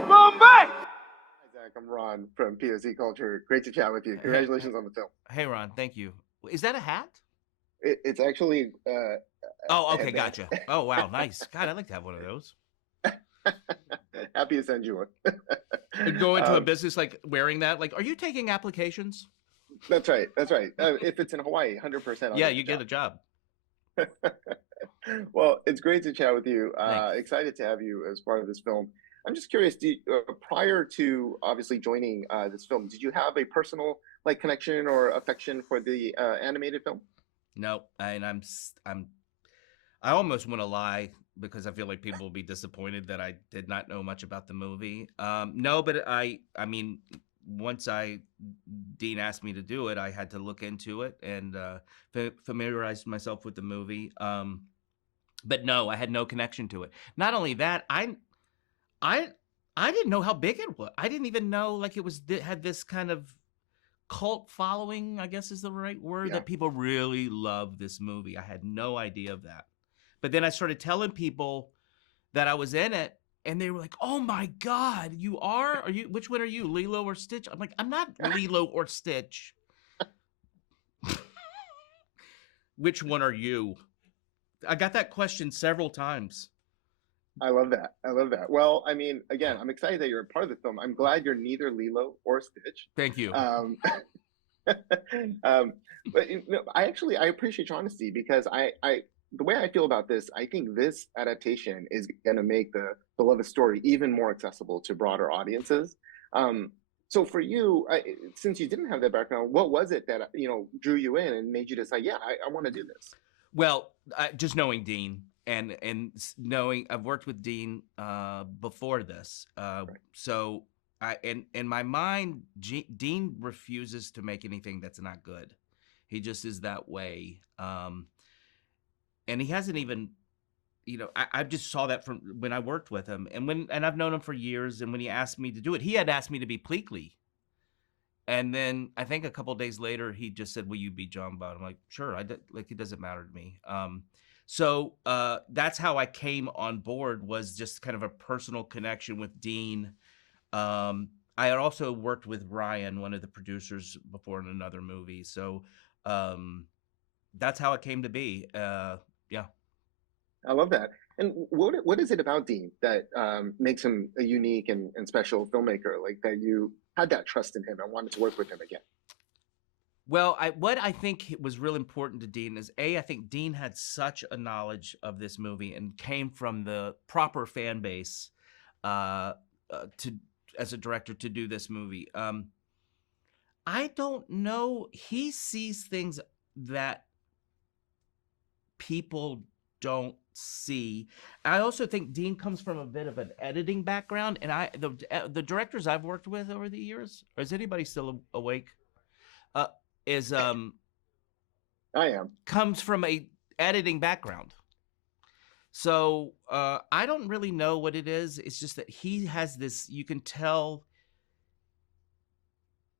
Bombay! Hi, Zach. I'm Ron from POC Culture. Great to chat with you. Congratulations on the film. Hey, Ron. Thank you. Is that a hat? It's actually Oh, a okay, headband. gotcha. Oh, wow, nice. God, I'd like to have one of those. Happy to send you one. Go into a business like wearing that. Like, are you taking applications? That's right. That's right. If it's in Hawaii, 100%. Yeah, you get a job. Well, it's great to chat with you. Thanks. Excited to have you as part of this film. I'm just curious. Prior to obviously joining this film, did you have a personal connection or affection for the animated film? No, and I almost want to lie because I feel like people will be disappointed that I did not know much about the movie. No, but I mean, once Dean asked me to do it, I had to look into it and familiarize myself with the movie. But no, I had no connection to it. Not only that, I didn't know how big it was. I didn't even know it had this kind of cult following, I guess is the right word, that people really love this movie. I had no idea of that. But then I started telling people that I was in it, and they were like, "Oh my God, you are? Are you? Which one are you, Lilo or Stitch?" I'm like, "I'm not Lilo or Stitch." Which one are you? I got that question several times. I love that. I love that. Well, I mean, again, I'm excited that you're a part of the film. I'm glad you're neither Lilo or Stitch. Thank you. But I appreciate your honesty because the way I feel about this, I think this adaptation is going to make the beloved story even more accessible to broader audiences. So for you, since you didn't have that background, what was it that drew you in and made you decide, yeah, I want to do this? Well, just knowing Dean and knowing I've worked with Dean before this, Right. so in my mind, Dean refuses to make anything that's not good. He just is that way. And he hasn't even, I just saw that from when I worked with him, and I've known him for years. And when he asked me to do it, he had asked me to be Pleakley, and then I think a couple of days later, he just said, "Will you be Jumba?" I'm like, "Sure." It doesn't matter to me. So that's how I came on board, was just kind of a personal connection with Dean. I had also worked with Ryan, one of the producers, before in another movie. So that's how it came to be. Yeah. I love that. And what is it about Dean that makes him a unique and special filmmaker, like that you had that trust in him and wanted to work with him again? Well, what I think was real important to Dean is, I think Dean had such a knowledge of this movie and came from the proper fan base as a director to do this movie. I don't know. He sees things that people don't see. I also think Dean comes from a bit of an editing background, and the directors I've worked with over the years, or is anybody still awake? I am. Comes from a editing background. So I don't really know what it is. It's just that he has this, you can tell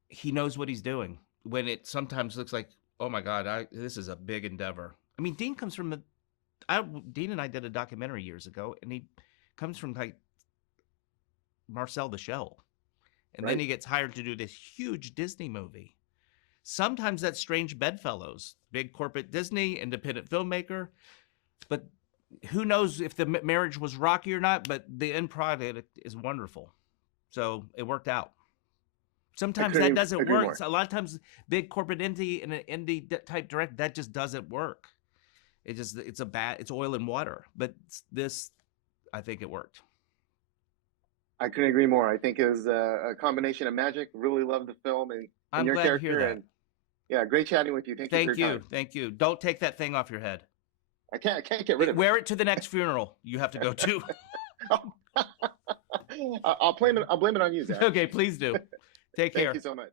he knows what he's doing when it sometimes looks like, oh my God, this is a big endeavor. I mean, Dean comes from Dean and I did a documentary years ago, and he comes from Marcel the Shell. And then he gets hired to do this huge Disney movie. Sometimes that's Strange Bedfellows, big corporate Disney, independent filmmaker. But who knows if the marriage was rocky or not, but the end product is wonderful. So it worked out. Sometimes that doesn't work. So a lot of times big corporate indie and an indie type direct, that just doesn't work. It's oil and water. But this, I think it worked. I couldn't agree more. I think it was a combination of magic. Really loved the film and I'm your glad character. To hear that. And yeah, great chatting with you. Thank you for your time. Thank you. Don't take that thing off your head. I can't get rid of it. Wear it to the next funeral you have to go to. I'll blame it on you, Zach. Okay, please do. Take care. Thank you so much.